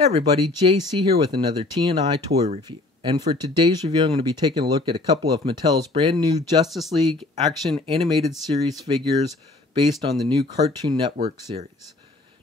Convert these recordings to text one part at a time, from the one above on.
Hey everybody, JC here with another T&I toy review. And for today's review, I'm going to be taking a look at a couple of Mattel's brand new Justice League Action Animated Series figures based on the new Cartoon Network series.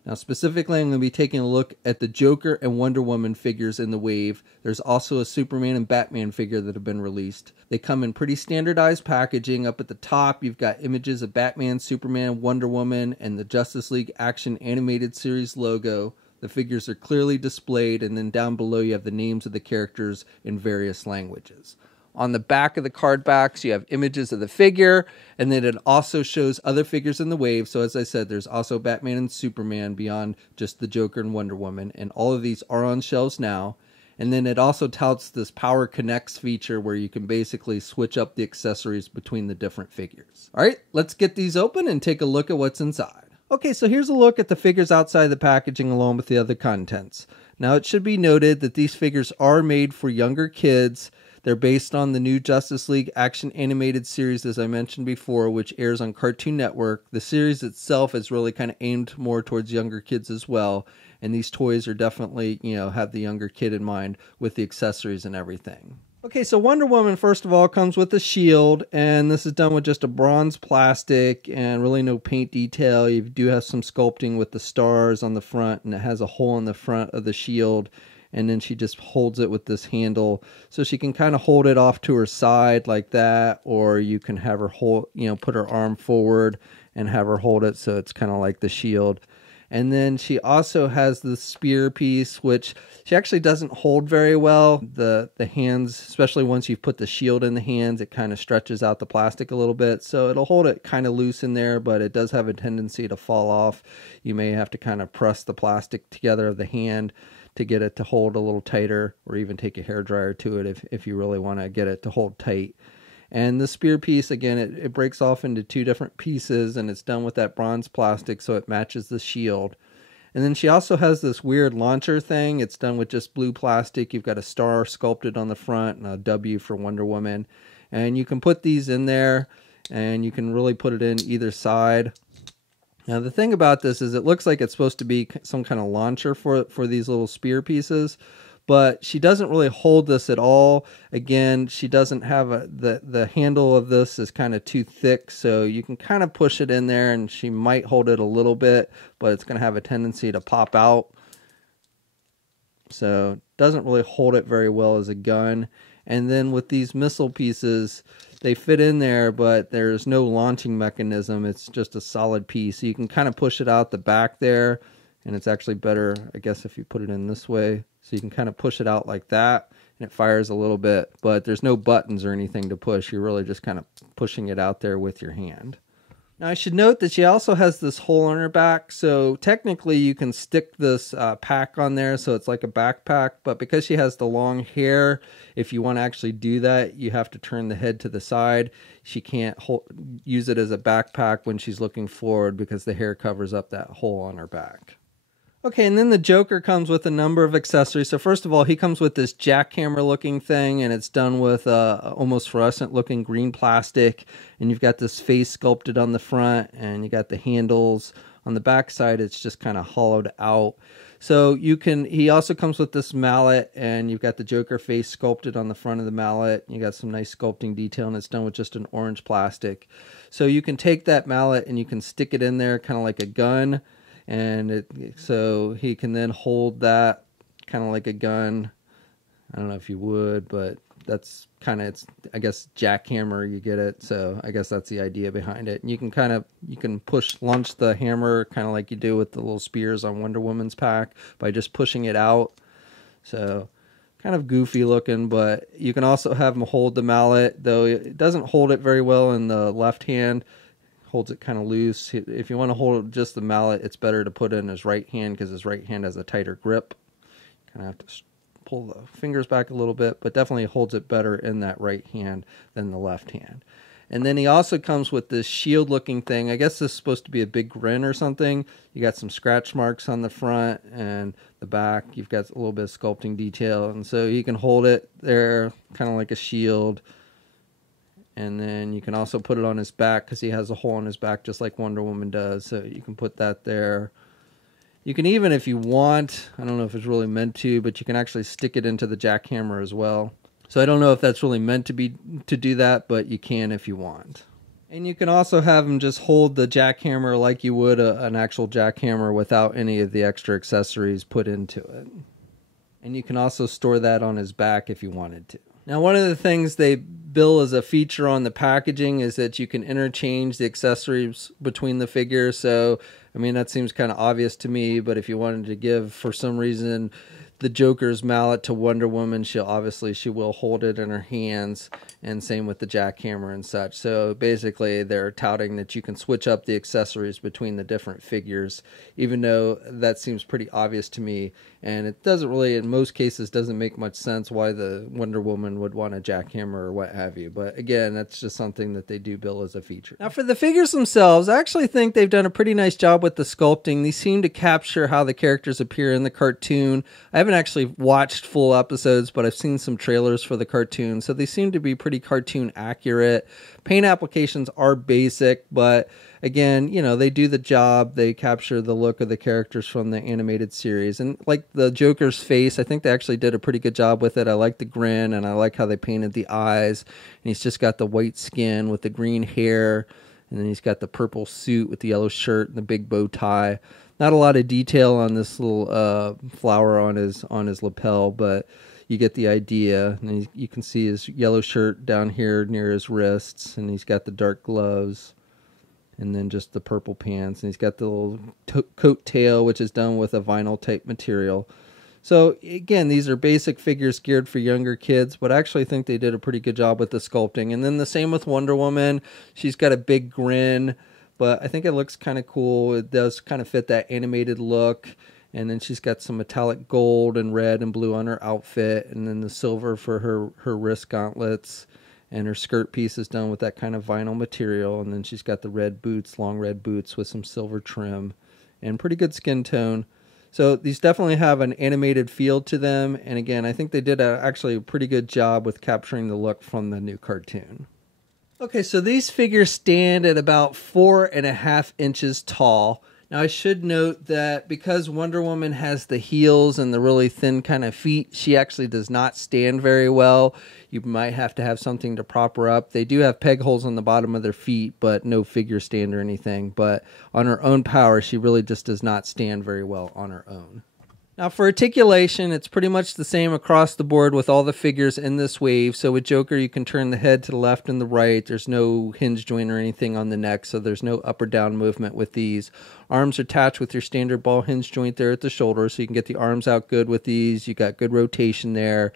Now specifically, I'm going to be taking a look at the Joker and Wonder Woman figures in the wave. There's also a Superman and Batman figure that have been released. They come in pretty standardized packaging. Up at the top, you've got images of Batman, Superman, Wonder Woman, and the Justice League Action Animated Series logo. The figures are clearly displayed, and then down below you have the names of the characters in various languages. On the back of the card backs, you have images of the figure, and then it also shows other figures in the wave. So as I said, there's also Batman and Superman beyond just the Joker and Wonder Woman, and all of these are on shelves now. And then it also touts this Power Connects feature where you can basically switch up the accessories between the different figures. All right, let's get these open and take a look at what's inside. Okay, so here's a look at the figures outside the packaging along with the other contents. Now it should be noted that these figures are made for younger kids. They're based on the new Justice League Action Animated Series, as I mentioned before, which airs on Cartoon Network. The series itself is really kind of aimed more towards younger kids as well. And these toys are definitely, have the younger kid in mind with the accessories and everything. Okay, so Wonder Woman, first of all, comes with a shield, and this is done with just a bronze plastic and really no paint detail. You do have some sculpting with the stars on the front, and it has a hole in the front of the shield, and then she just holds it with this handle. So she can kind of hold it off to her side like that, or you can have her hold, put her arm forward and have her hold it so it's kind of like the shield. And then she also has the spear piece, which she actually doesn't hold very well. The hands, especially once you've put the shield in the hands, it kind of stretches out the plastic a little bit. So it'll hold it kind of loose in there, but it does have a tendency to fall off. You may have to kind of press the plastic together of the hand to get it to hold a little tighter, or even take a hairdryer to it if you really want to get it to hold tight. And the spear piece, again, it breaks off into two different pieces, and it's done with that bronze plastic so it matches the shield. And then she also has this weird launcher thing. It's done with just blue plastic. You've got a star sculpted on the front and a W for Wonder Woman. And you can put these in there, and you can really put it in either side. Now the thing about this is it looks like it's supposed to be some kind of launcher for these little spear pieces. But she doesn't really hold this at all. Again, she doesn't have the handle of this is kind of too thick, so you can kind of push it in there and she might hold it a little bit, but it's going to have a tendency to pop out. So doesn't really hold it very well as a gun. And then with these missile pieces, they fit in there, but there's no launching mechanism. It's just a solid piece. So you can kind of push it out the back there, and it's actually better, I guess, if you put it in this way. So you can kind of push it out like that, and it fires a little bit, but there's no buttons or anything to push. You're really just kind of pushing it out there with your hand. Now I should note that she also has this hole on her back, so technically you can stick this pack on there so it's like a backpack, but because she has the long hair, if you want to actually do that, you have to turn the head to the side. She can't use it as a backpack when she's looking forward because the hair covers up that hole on her back. Okay, and then the Joker comes with a number of accessories. So first of all, he comes with this jackhammer looking thing, and it's done with almost fluorescent looking green plastic. And you've got this face sculpted on the front, and you got the handles. On the back side, it's just kind of hollowed out. So he also comes with this mallet, and you've got the Joker face sculpted on the front of the mallet. You got some nice sculpting detail, and it's done with just an orange plastic. So you can take that mallet and you can stick it in there kind of like a gun. And so he can then hold that kind of like a gun. I don't know if you would, but that's kind of, I guess, jackhammer, you get it. So I guess that's the idea behind it. And you can launch the hammer kind of like you do with the little spears on Wonder Woman's pack by just pushing it out. So kind of goofy looking, but you can also have him hold the mallet, though it doesn't hold it very well in the left hand. Holds it kind of loose. If you want to hold just the mallet, it's better to put it in his right hand because his right hand has a tighter grip. Kind of have to pull the fingers back a little bit, but definitely holds it better in that right hand than the left hand. And then he also comes with this shield looking thing. I guess this is supposed to be a big grin or something. You got some scratch marks on the front and the back. You've got a little bit of sculpting detail, and so you can hold it there kind of like a shield. And then you can also put it on his back because he has a hole in his back just like Wonder Woman does. So you can put that there. You can even, if you want, I don't know if it's really meant to, but you can actually stick it into the jackhammer as well. So I don't know if that's really meant to do that, but you can if you want. And you can also have him just hold the jackhammer like you would an actual jackhammer without any of the extra accessories put into it. And you can also store that on his back if you wanted to. Now, one of the things they bill as a feature on the packaging is that you can interchange the accessories between the figures. So, I mean, that seems kind of obvious to me, but if you wanted to give, for some reason, the Joker's mallet to Wonder Woman, she will hold it in her hands, and same with the jackhammer and such. So basically they're touting that you can switch up the accessories between the different figures, even though that seems pretty obvious to me, and it doesn't really, in most cases, doesn't make much sense why the Wonder Woman would want a jackhammer or what have you. But again, that's just something that they do bill as a feature. Now for the figures themselves, I actually think they've done a pretty nice job with the sculpting. These seem to capture how the characters appear in the cartoon. I haven't actually watched full episodes, but I've seen some trailers for the cartoon, so they seem to be pretty cartoon accurate. Paint applications are basic, but again, you know, they do the job. They capture the look of the characters from the animated series. And like the Joker's face, I think they actually did a pretty good job with it. I like the grin, and I like how they painted the eyes. And he's just got the white skin with the green hair, and then he's got the purple suit with the yellow shirt and the big bow tie. Not a lot of detail on this little flower on his lapel, but you get the idea. And you can see his yellow shirt down here near his wrists, and he's got the dark gloves, and then just the purple pants, and he's got the little coat tail, which is done with a vinyl type material. So again, these are basic figures geared for younger kids, but I actually think they did a pretty good job with the sculpting. And then the same with Wonder Woman. She's got a big grin, but I think it looks kind of cool. It does kind of fit that animated look. And then she's got some metallic gold and red and blue on her outfit, and then the silver for her wrist gauntlets. And her skirt piece is done with that kind of vinyl material. And then she's got the red boots, long red boots with some silver trim and pretty good skin tone. So these definitely have an animated feel to them. And again, I think they did actually a pretty good job with capturing the look from the new cartoon. Okay, so these figures stand at about 4.5 inches tall. Now I should note that because Wonder Woman has the heels and the really thin kind of feet, she actually does not stand very well. You might have to have something to prop her up. They do have peg holes on the bottom of their feet, but no figure stand or anything. But on her own power, she really just does not stand very well on her own. Now for articulation, it's pretty much the same across the board with all the figures in this wave. So with Joker, you can turn the head to the left and the right. There's no hinge joint or anything on the neck, so there's no up or down movement with these. Arms are attached with your standard ball hinge joint there at the shoulder, so you can get the arms out good with these. You got good rotation there.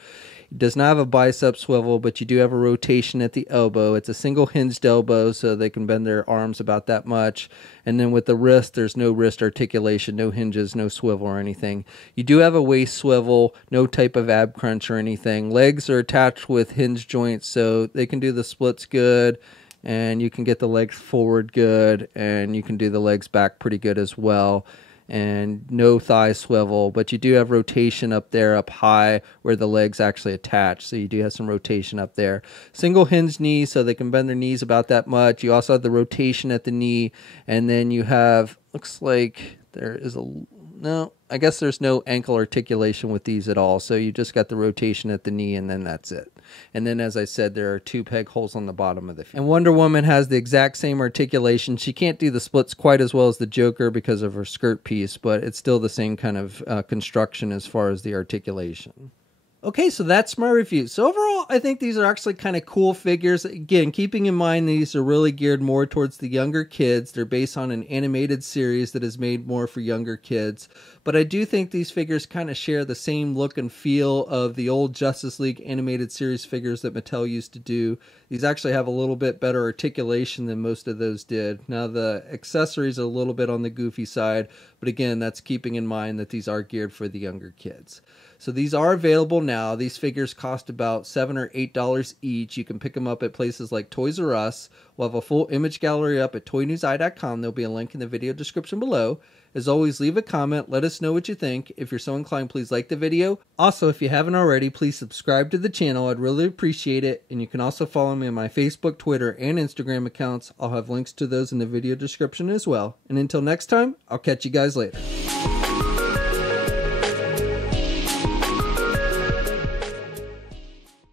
It does not have a bicep swivel, but you do have a rotation at the elbow. It's a single hinged elbow, so they can bend their arms about that much. And then with the wrist, there's no wrist articulation, no hinges, no swivel or anything. You do have a waist swivel, no type of ab crunch or anything. Legs are attached with hinge joints, so they can do the splits good, and you can get the legs forward good, and you can do the legs back pretty good as well. And no thigh swivel, but you do have rotation up there, up high, where the legs actually attach. So you do have some rotation up there. Single hinge knee, so they can bend their knees about that much. You also have the rotation at the knee, and then you have, looks like there is no, I guess there's no ankle articulation with these at all. So you just got the rotation at the knee, and then that's it. And then, as I said, there are 2 peg holes on the bottom of the feet. And Wonder Woman has the exact same articulation. She can't do the splits quite as well as the Joker because of her skirt piece, but it's still the same kind of construction as far as the articulation. Okay, so that's my review. So overall, I think these are actually kind of cool figures. Again, keeping in mind these are really geared more towards the younger kids. They're based on an animated series that is made more for younger kids. But I do think these figures kind of share the same look and feel of the old Justice League animated series figures that Mattel used to do. These actually have a little bit better articulation than most of those did. Now, the accessories are a little bit on the goofy side, but again, that's keeping in mind that these are geared for the younger kids. So these are available now. These figures cost about $7 or $8 each. You can pick them up at places like Toys R Us. We'll have a full image gallery up at toynewseye.com. There'll be a link in the video description below. As always, leave a comment. Let us know what you think. If you're so inclined, please like the video. Also, if you haven't already, please subscribe to the channel. I'd really appreciate it. And you can also follow me on my Facebook, Twitter, and Instagram accounts. I'll have links to those in the video description as well. And until next time, I'll catch you guys later.